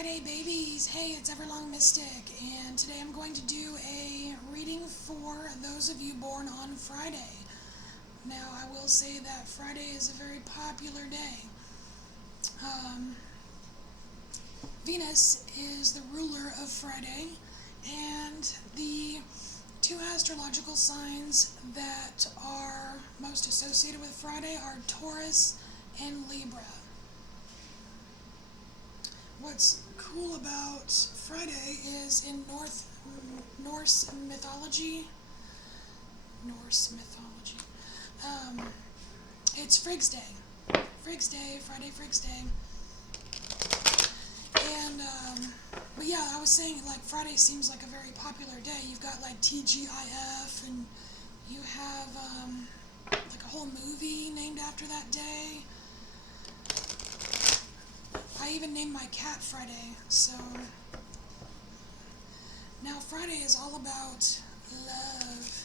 Friday, babies! Hey, it's Everlong Mystic, and today I'm going to do a reading for those of you born on Friday. Now, I will say that Friday is a very popular day. Venus is the ruler of Friday, and the two astrological signs that are most associated with Friday are Taurus and Libra. What's cool about Friday is in Norse mythology, it's Frigg's Day. Friday Frigg's Day. And, but yeah, I was saying, like, Friday seems like a very popular day. You've got, like, TGIF, and you have, like, a whole movie named after that day. I even named my cat Friday, so... Now, Friday is all about love.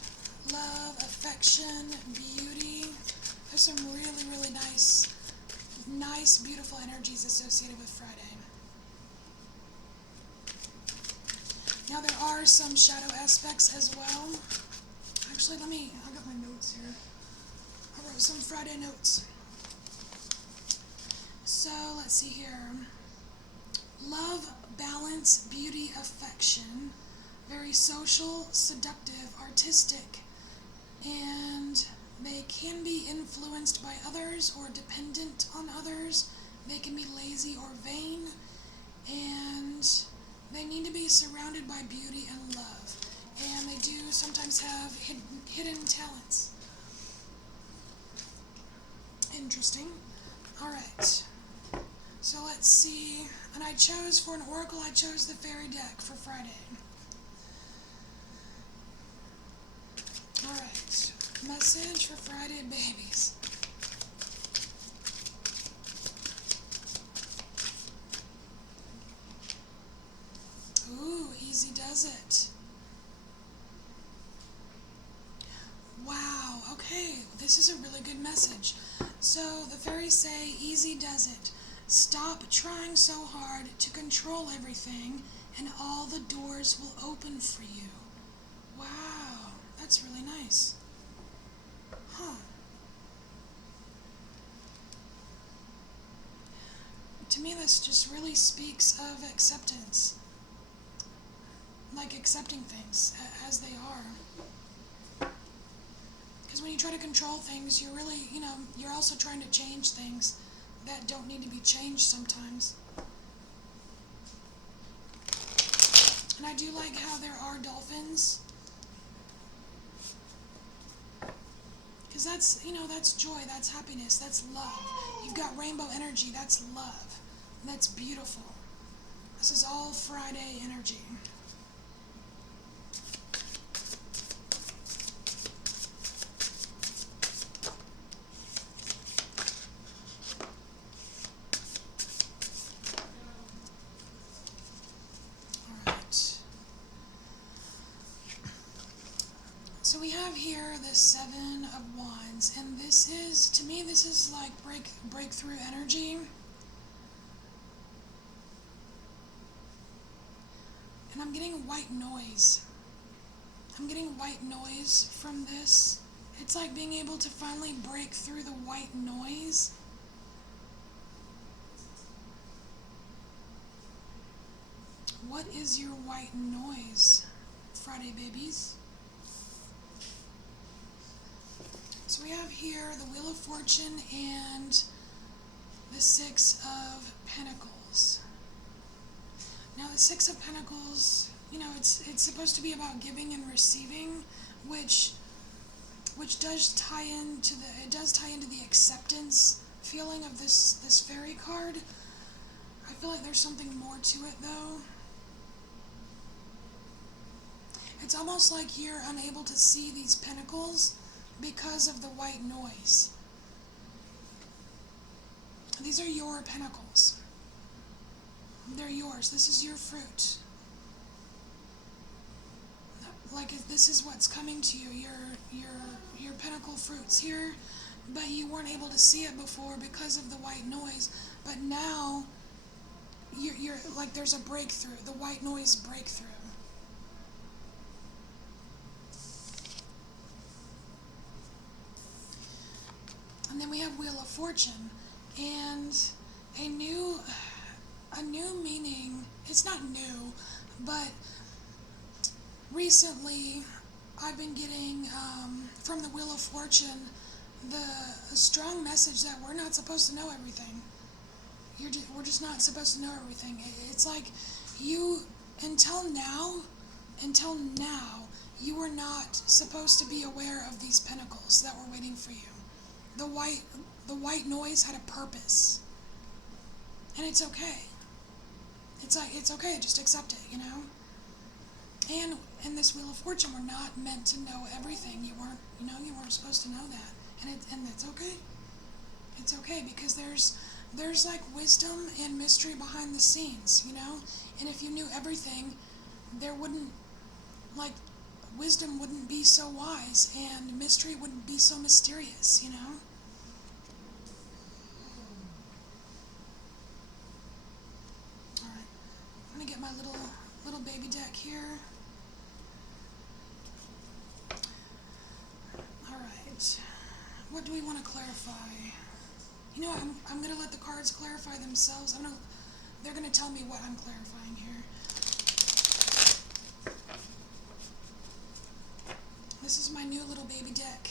Love, affection, beauty. There's some really, really nice, beautiful energies associated with Friday. Now, there are some shadow aspects as well. Actually, I got my notes here. I wrote some Friday notes. So, let's see here. Love, balance, beauty, affection. Very social, seductive, artistic. And they can be influenced by others or dependent on others. They can be lazy or vain. And they need to be surrounded by beauty and love. And they do sometimes have hidden talents. Interesting. Alright. So let's see. And I chose, for an oracle, I chose the fairy deck for Friday. Alright. Message for Friday, babies. Ooh, easy does it. Wow, okay, this is a really good message. So the fairies say, easy does it. Stop trying so hard to control everything, and all the doors will open for you. Wow, that's really nice. Huh. To me, this just really speaks of acceptance. Like accepting things as they are. Because when you try to control things, you're really, you're also trying to change things that don't need to be changed sometimes. And I do like how there are dolphins. Because that's joy, that's happiness, that's love. You've got rainbow energy, that's love. And that's beautiful. This is all Friday energy. So we have here the Seven of Wands, and this is, to me, this is like breakthrough energy. And I'm getting white noise. I'm getting white noise from this. It's like being able to finally break through the white noise. What is your white noise, Friday babies? So we have here the Wheel of Fortune and the Six of Pentacles. Now the Six of Pentacles, it's supposed to be about giving and receiving, which does tie into the acceptance feeling of this fairy card. I feel like there's something more to it though. It's almost like you're unable to see these pentacles because of the white noise. These are your pentacles. They're yours. This is your fruit. Like, this is what's coming to you, your pentacle fruits here, but you weren't able to see it before because of the white noise. But now you're like there's a breakthrough, the white noise breakthrough. And then we have Wheel of Fortune, and a new meaning. It's not new, but recently I've been getting from the Wheel of Fortune the strong message that we're not supposed to know everything. We're just not supposed to know everything. It's like you until now, you were not supposed to be aware of these pinnacles that were waiting for you. The white noise had a purpose, and it's okay. It's okay. Just accept it, you know. And in this Wheel of Fortune, we're not meant to know everything. You weren't supposed to know that, and that's okay. It's okay because there's like wisdom and mystery behind the scenes, you know. And if you knew everything, there wouldn't like wisdom wouldn't be so wise, and mystery wouldn't be so mysterious, you know. All right, I'm gonna get my little baby deck here. All right, what do we want to clarify? You know what, I'm going to let the cards clarify themselves. They're going to tell me what I'm clarifying here. This is my new little baby deck,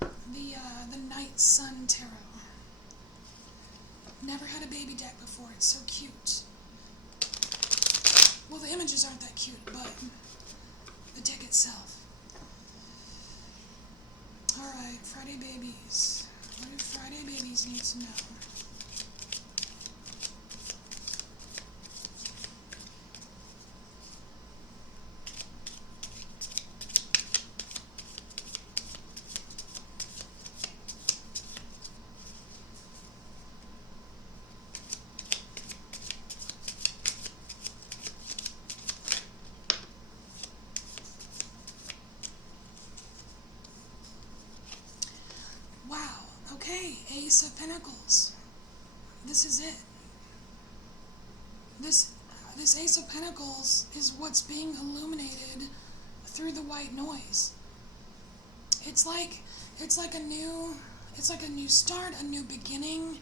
the Night Sun Tarot. Never had a baby deck before. It's so cute. Well, the images aren't that cute, but the deck itself. All right, Friday babies. What do Friday babies need to know? Wow, okay, Ace of Pentacles. This is it. This Ace of Pentacles is what's being illuminated through the white noise. It's like a new start, a new beginning,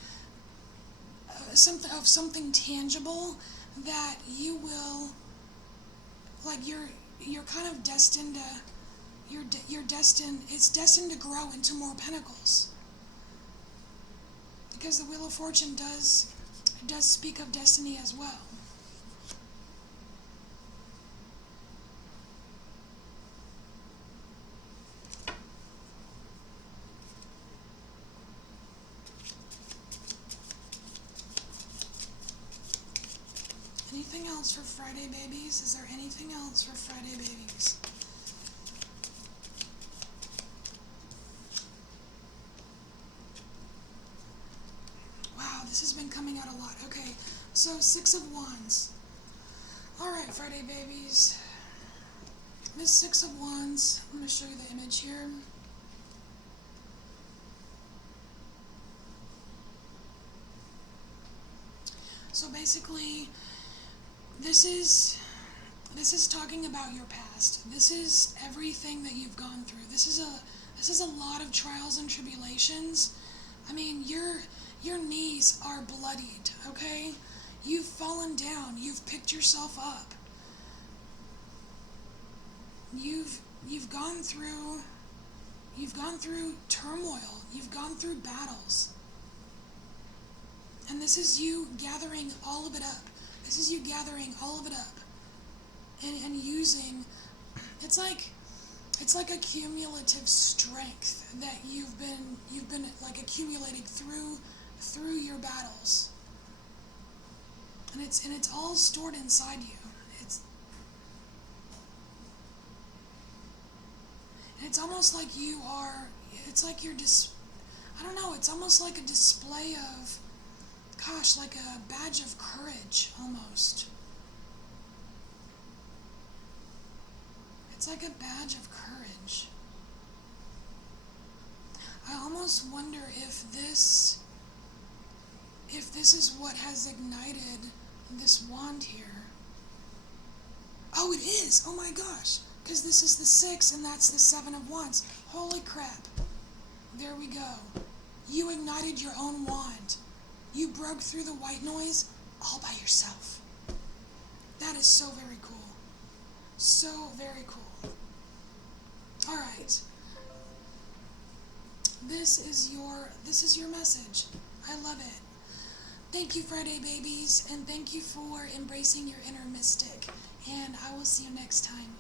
something tangible that you will, like you're kind of destined to. It's destined to grow into more pentacles. Because the Wheel of Fortune does speak of destiny as well. Anything else for Friday babies? Is there anything else for Friday babies? This has been coming out a lot. Okay, so Six of Wands. Alright, Friday babies. This Six of Wands, I'm going to show you the image here. So basically, this is talking about your past. This is everything that you've gone through. This is a lot of trials and tribulations. I mean, your knees are bloodied, okay? You've fallen down. You've picked yourself up. You've gone through turmoil. You've gone through battles. And this is you gathering all of it up. This is you gathering all of it up and using, it's like a cumulative strength that you've been like accumulating through your battles. And it's all stored inside you. It's almost like it's almost like a display of, gosh, like a badge of courage, almost. It's like a badge of courage. I almost wonder if this is what has ignited this wand here. Oh, it is! Oh my gosh! Because this is the 6 and that's the 7 of Wands. Holy crap. There we go. You ignited your own wand. You broke through the white noise all by yourself. That is so very cool. So very cool. Alright. This is your message. I love it. Thank you, Friday babies, and thank you for embracing your inner mystic. And I will see you next time.